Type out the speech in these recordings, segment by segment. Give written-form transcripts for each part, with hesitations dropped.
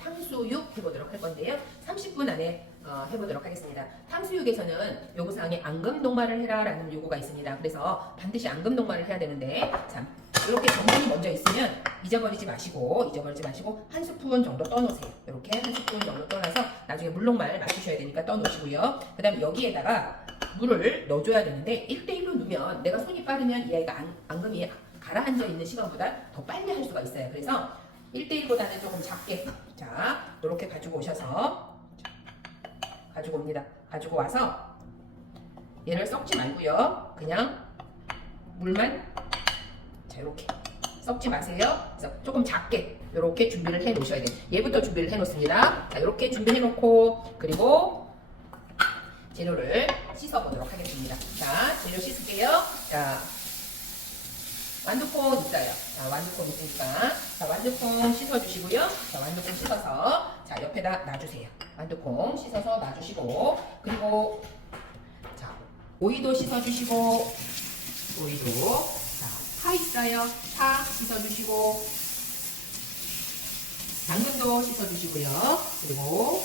탕수육 해보도록 할 건데요. 30분 안에 해보도록 하겠습니다. 탕수육에서는 요구사항에 앙금 녹말을 해라 라는 요구가 있습니다. 그래서 반드시 앙금 녹말을 해야 되는데, 자, 이렇게 전분이 먼저 있으면 잊어버리지 마시고 한 스푼 정도 떠놓으세요. 이렇게 한 스푼 정도 떠놔서 나중에 물녹말 맞추셔야 되니까 떠놓으시고요. 그 다음에 여기에다가 물을 넣어줘야 되는데 1대1로 넣으면 내가 손이 빠르면 이 아이가 앙금이 가라앉아 있는 시간보다 더 빨리 할 수가 있어요. 그래서 1대1보다는 조금 작게, 자, 이렇게 가지고 오셔서 가지고 옵니다. 가지고 와서 얘를 섞지 말고요. 그냥 물만, 자, 이렇게 섞지 마세요. 그래서 조금 작게 이렇게 준비를 해 놓으셔야 돼요. 얘부터 준비를 해 놓습니다. 자, 이렇게 준비해 놓고, 그리고 재료를 씻어 보도록 하겠습니다. 자, 재료 씻을게요. 자, 완두콩 있어요. 자, 완두콩 있으니까, 자, 완두콩 씻어주시고요. 자, 완두콩 씻어서, 자, 옆에다 놔주세요. 완두콩 씻어서 놔주시고, 그리고, 자, 오이도 씻어주시고, 오이도, 자, 파 있어요. 파 씻어주시고, 당근도 씻어주시고요. 그리고,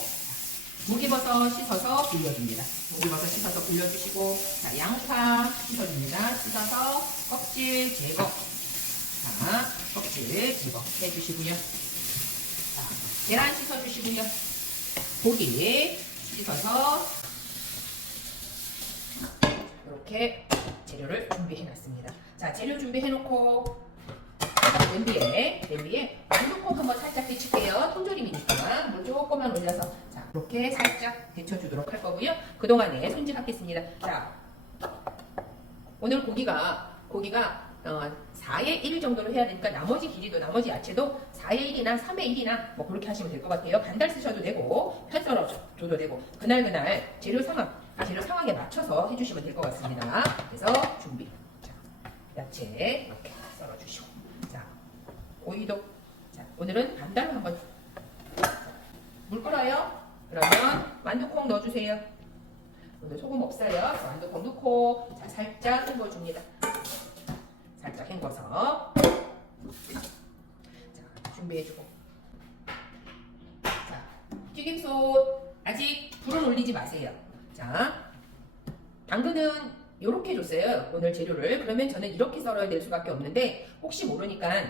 무기버섯 씻어서 불려줍니다. 무기버섯 씻어서 불려주시고, 자, 양파 씻어줍니다. 씻어서 껍질 제거. 자, 껍질 제거 해주시고요. 자, 계란 씻어주시고요. 고기 씻어서 이렇게 재료를 준비해놨습니다. 자, 재료 준비해놓고 냄비에 완두콩 한번 살짝 데칠게요. 통조림이니까 물 조금만 올려서, 자, 이렇게 살짝 데쳐주도록 할 거고요. 그동안에 손질하겠습니다. 자, 오늘 고기가 4의 1 정도로 해야 되니까 나머지 길이도, 나머지 야채도 4의 1이나 3의 1이나 뭐 그렇게 하시면 될 것 같아요. 반달 쓰셔도 되고 편 썰어줘도 되고, 그날 재료 상황에 맞춰서 해주시면 될 것 같습니다. 그래서 준비, 자, 야채 이렇게 썰어주시고, 자, 오이도, 자, 오늘은 반달로 한번, 물 끓어요. 그러면 완두콩 넣어주세요. 오늘 소금 없어요. 자, 완두콩 넣고, 자, 살짝 헹궈줍니다. 살짝 헹궈서, 자, 준비해주고, 자, 튀김솥 아직 불은 올리지 마세요. 자, 당근은 이렇게 줬어요. 오늘 재료를. 그러면 저는 이렇게 썰어야 될 수밖에 없는데, 혹시 모르니까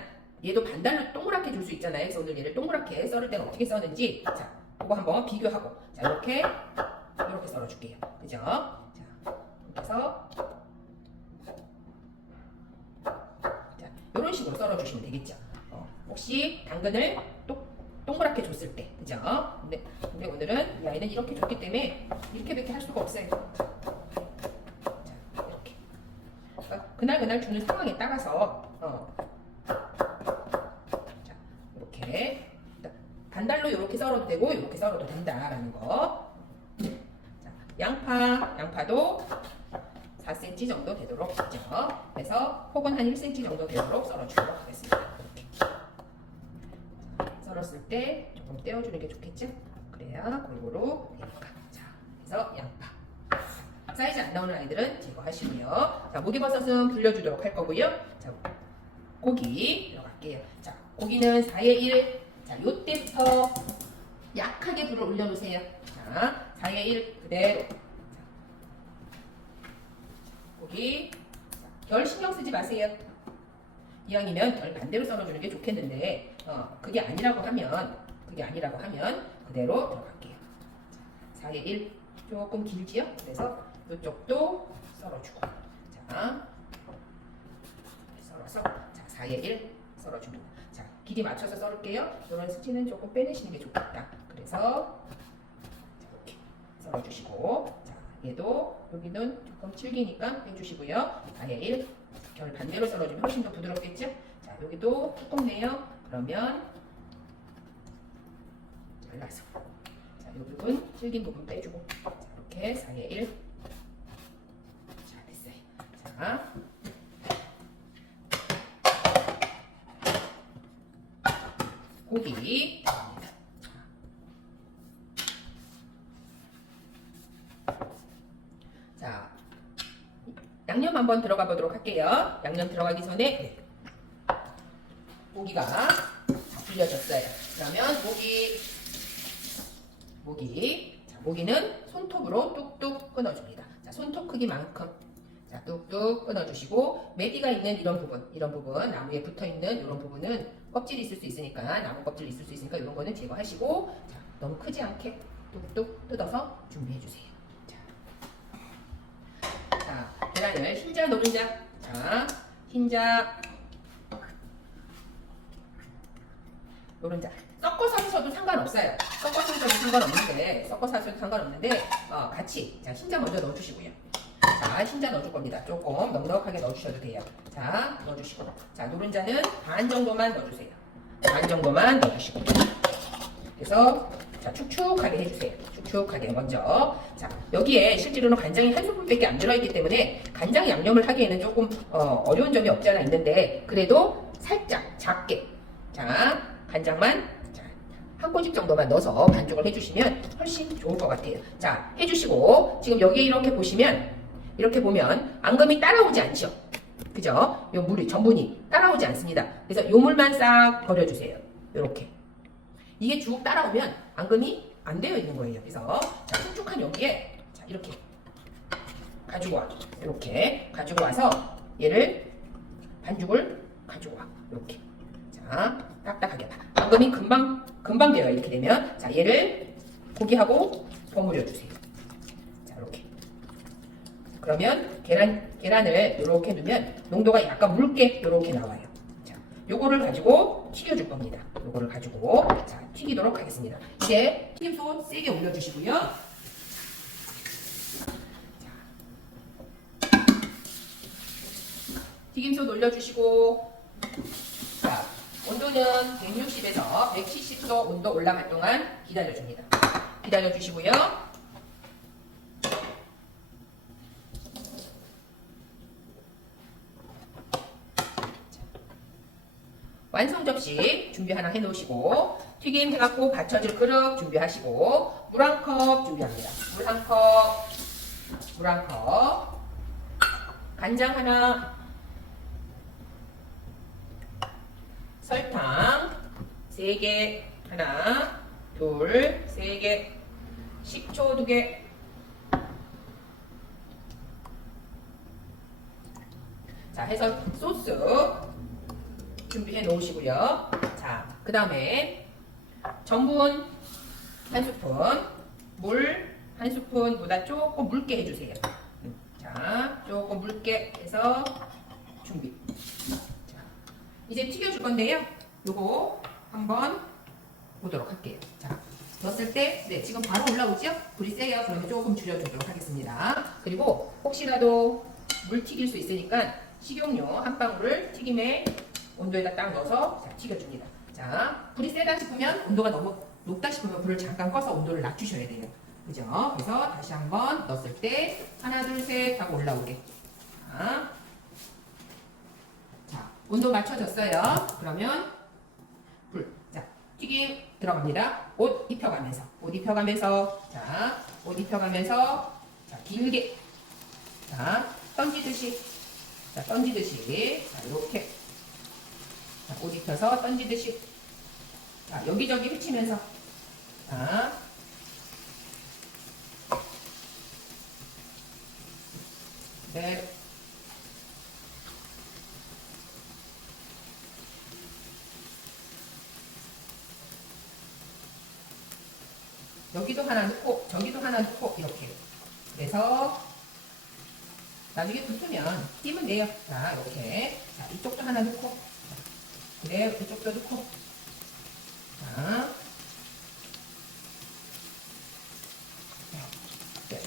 얘도 반달로 동그랗게 줄 수 있잖아요. 그래서 오늘 얘를 동그랗게 썰을 때는 어떻게 써는지, 자, 그거 한번 비교하고, 자, 이렇게 썰어줄게요. 그죠? 자, 이렇게 해서, 자, 이런 식으로 썰어주시면 되겠죠. 혹시 당근을 동그랗게 줬을 때, 그죠? 근데 오늘은 이 아이는 이렇게 줬기 때문에 이렇게밖에 할 수가 없어요. 자, 이렇게. 그러니까 그날 주는 상황에 따라서, 자, 이렇게. 반달로 이렇게 썰어도 되고, 이렇게 썰어도 된다라는 거. 자, 양파도 4cm 정도 되도록 하죠. 그래서 혹은 한 1cm 정도 되도록 썰어주도록 하겠습니다. 이렇게. 자, 썰었을 때 조금 떼어주는 게 좋겠죠? 그래야 골고루 되니까. 자, 그래서 양파. 사이즈 안 나오는 아이들은 제거하시고요. 자, 무기버섯은 불려주도록 할 거고요. 자, 고기 들어갈게요. 자, 고기는 4의 1. 자, 요때부터 약하게 불을 올려놓으세요. 자, 4의 1 그대로. 자, 고기. 자, 결 신경 쓰지 마세요. 이왕이면 결 반대로 썰어주는 게 좋겠는데, 그게 아니라고 하면 그대로 들어갈게요. 자, 4의 1 조금 길지요? 그래서 이쪽도 썰어주고, 자, 썰어서, 자, 4의 1 썰어줍니다. 자, 길이 맞춰서 썰을게요. 이런 스치는 조금 빼내시는 게 좋겠다. 그래서 자, 이렇게 썰어주시고, 자, 얘도 여기는 조금 질기니까 빼주시고요. 4의 1 결 반대로 썰어주면 훨씬 더 부드럽겠죠? 자, 여기도 뚜껑 내요. 그러면 잘라서, 자, 이 부분 질긴 부분 빼주고, 자, 이렇게 4의 1. 자, 됐어요. 자, 고기. 자, 양념 한번 들어가 보도록 할게요. 양념 들어가기 전에 고기가 다 불려졌어요. 그러면 모기는 손톱으로 뚝뚝 끊어줍니다. 자, 손톱 크기만큼. 자, 뚝뚝 끊어주시고, 매디가 있는 이런 부분, 나무에 붙어 있는 이런 부분은 껍질이 있을 수 있으니까, 나무 껍질이 있을 수 있으니까 이런 거는 제거하시고, 자, 너무 크지 않게 뚝뚝 뜯어서 준비해 주세요. 자, 계란을 흰자, 노른자. 자, 흰자, 노른자. 섞어서 하셔도 상관없어요. 섞어서 하셔도 상관없는데, 같이. 자, 흰자 먼저 넣어주시고요. 자, 흰자 넣어줄 겁니다. 조금 넉넉하게 넣어주셔도 돼요. 자, 넣어주시고. 자, 노른자는 반 정도만 넣어주세요. 반 정도만 넣어주시고. 그래서, 자, 축축하게 해주세요. 축축하게 먼저. 자, 여기에 실제로는 간장이 한 스푼밖에 안 들어있기 때문에 간장 양념을 하기에는 조금 어려운 점이 없지 않아 있는데, 그래도 살짝 작게. 자, 간장만 한 꼬집 정도만 넣어서 반죽을 해주시면 훨씬 좋을 것 같아요. 자, 해주시고 지금 여기 이렇게 보면 앙금이 따라오지 않죠? 그죠? 요 물이 전분이 따라오지 않습니다. 그래서 요 물만 싹 버려주세요. 이렇게 이게 쭉 따라오면 앙금이 안 되어 있는 거예요. 그래서 자, 촉촉한 여기에 자, 이렇게 가지고 와. 이렇게 가지고 와서 얘를 반죽을 가지고 와. 이렇게 자, 딱딱하게 봐. 앙금이 금방 돼요. 이렇게 되면 자, 얘를 고기하고 버무려 주세요. 자, 이렇게. 그러면 계란을 이렇게 넣으면 농도가 약간 묽게 이렇게 나와요. 자, 요거를 가지고 튀겨줄 겁니다. 요거를 가지고 자, 튀기도록 하겠습니다. 이제 튀김소 세게 올려주시고요. 자, 튀김소 올려주시고 자, 온도는 160에서 170도 온도 올라갈 동안 기다려줍니다. 기다려주시고요. 완성 접시 준비 하나 해놓으시고 튀김 해갖고 받쳐질 그릇 준비하시고 물 한 컵 준비합니다. 물 한 컵 간장 하나 설탕 3개 하나 둘 3개 식초 2개 자 해서 소스 준비해 놓으시고요. 자, 그 다음에 전분 한 스푼, 물 한 스푼보다 조금 묽게 해주세요. 자, 조금 묽게 해서 준비. 자, 이제 튀겨줄 건데요. 요거 한번 보도록 할게요. 자, 넣었을 때, 네, 지금 바로 올라오죠? 불이 세요. 그러면 조금 줄여주도록 하겠습니다. 그리고 혹시라도 물 튀길 수 있으니까 식용유 한 방울을 튀김에 온도에다 딱 넣어서 자, 튀겨줍니다. 자, 불이 세다 싶으면 온도가 너무 높다 싶으면 불을 잠깐 꺼서 온도를 낮추셔야 돼요. 그죠? 그래서 다시 한번 넣었을 때 하나 둘 셋 하고 올라오게. 자, 온도 맞춰졌어요. 그러면 불, 자, 튀김 들어갑니다. 옷 입혀가면서 자, 옷 입혀가면서 자, 길게 자, 던지듯이 자, 이렇게 자, 옷 입혀서 던지듯이 자, 여기저기 흩치면서 자, 네. 여기도 하나 넣고 저기도 하나 넣고 이렇게 그래서 나중에 붙으면 띄면 돼요. 자, 이렇게 자, 이쪽도 하나 넣고 그래, 이쪽도 넣고 자, 네.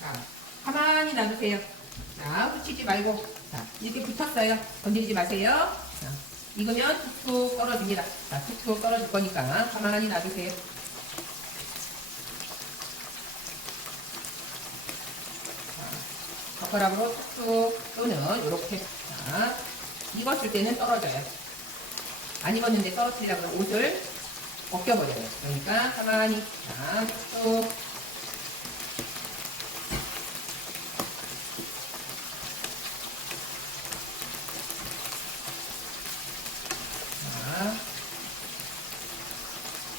자, 가만히 놔두세요. 자, 흩치지 말고 자, 이렇게 붙었어요. 건드리지 마세요. 자, 익으면 툭툭 떨어집니다. 자, 툭툭 떨어질 거니까 가만히 놔두세요. 자, 젓가락으로 툭툭 또는 이렇게 자, 익었을 때는 떨어져요. 안 익었는데 떨어뜨리려고 옷을 벗겨버려요. 그러니까 가만히 쭉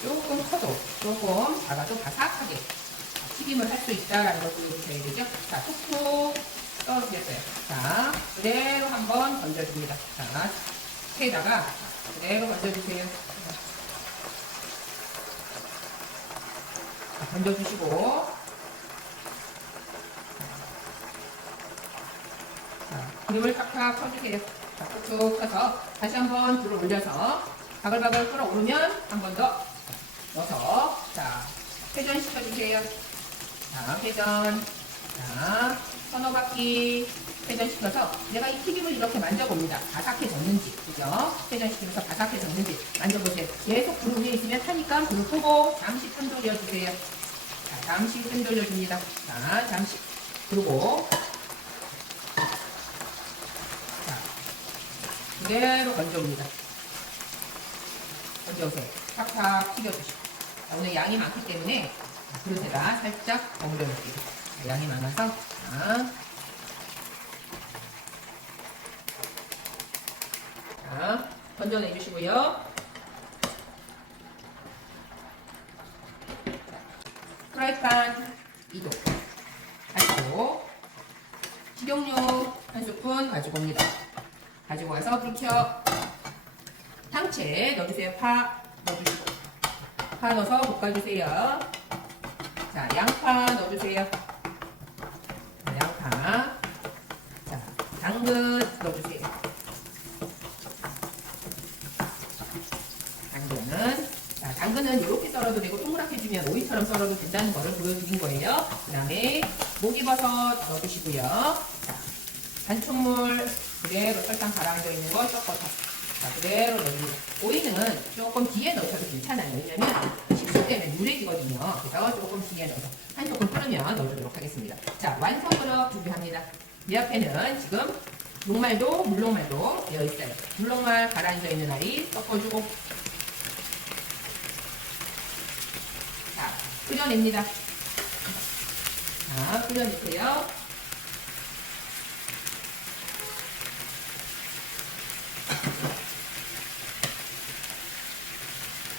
조금 커도 조금 작아도 바삭하게 튀김을 할 수 있다라는 것을 보셔야 되죠. 자, 툭툭 떨어뜨렸어요. 자, 그대로 한번 건져줍니다. 자, 체에다가 그대로 건져주세요. 자, 건져주시고, 자, 기름을 팍팍 쳐주세요. 자, 툭툭 쳐서 다시 한번 불을 올려서 바글바글 끓어오르면 한 번 더 넣어서 자, 회전시켜주세요. 자, 회전. 자, 서너 바퀴 회전시켜서 내가 이 튀김을 이렇게 만져봅니다. 바삭해졌는지, 그죠? 회전시키면서 바삭해졌는지 만져보세요. 계속 불 위에 있으면 타니까 불을 끄고 잠시 뜸 돌려주세요. 자, 잠시 뜸 돌려줍니다. 자, 잠시. 그리고 자, 그대로 건져옵니다. 건져오세요. 팍팍 튀겨주시고. 자, 오늘 양이 많기 때문에 그릇에다 살짝 버무려 놓을게요. 양이 많아서 자, 건져내 주시고요. 프라이팬 2도 가지고 식용유 한 스푼 가지고 옵니다. 가지고 와서 불 켜. 당채 넣어주세요. 파 넣어주시고 파 넣어서 볶아주세요. 자, 양파 넣어주세요. 자, 양파. 자, 당근 넣어주세요. 당근은 이렇게 썰어도 되고 동그랗게 주면 오이처럼 썰어도 된다는 거를 보여드린 거예요. 그 다음에 목이버섯 넣어주시고요. 자, 반죽물 그대로 설탕 가라앉아 있는 거 섞어서 자, 그대로 넣어줍니다. 오이는 조금 뒤에 넣으셔도 괜찮아요. 왜냐면 식초 때문에 누래지거든요. 그래서 조금 뒤에 넣어서 한 조금 끓으면 넣어주도록 하겠습니다. 자, 완성 그릇 준비합니다. 이 앞에는 지금 녹말도 물녹말도 되어 있어요. 물녹말 가라앉아 있는 아이 섞어주고 자, 끓여냅니다. 자, 끓여내세요.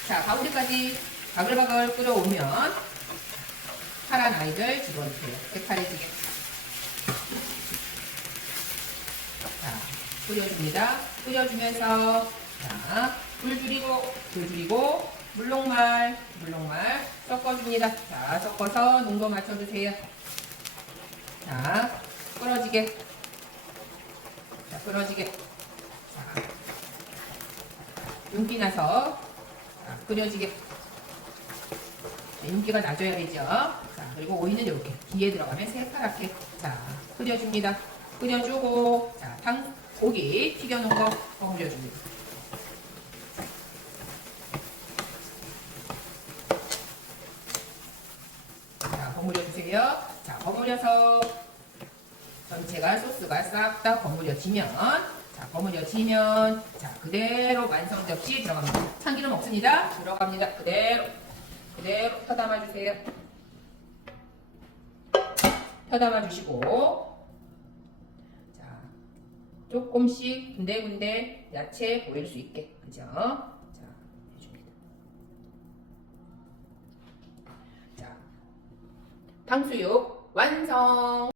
자, 가운데까지 바글바글 끓여오면 파란 아이들 집어넣으세요. 개파래지게. 자, 끓여줍니다. 끓여주면서 자, 불 줄이고 물녹말 섞어줍니다. 자, 섞어서 농도 맞춰주세요. 자, 끓어지게. 자, 끓어지게. 자, 윤기 나서 자, 끓여지게. 자, 윤기가 나줘야 되죠. 자, 그리고 오이는 이렇게 뒤에 들어가면 새파랗게 자, 끓여줍니다. 끓여주고 자, 고기 튀겨놓은 거 버무려줍니다. 자, 버무려주세요. 자, 버무려서 전체가 소스가 싹 다 버무려지면 자, 그대로 완성 접시 들어갑니다. 참기름 없습니다. 들어갑니다. 그대로 펴 담아주세요. 펴 담아주시고 자, 조금씩 군데군데 야채 보일 수 있게 그죠? 자, 해줍니다. 자, 탕수육 완성!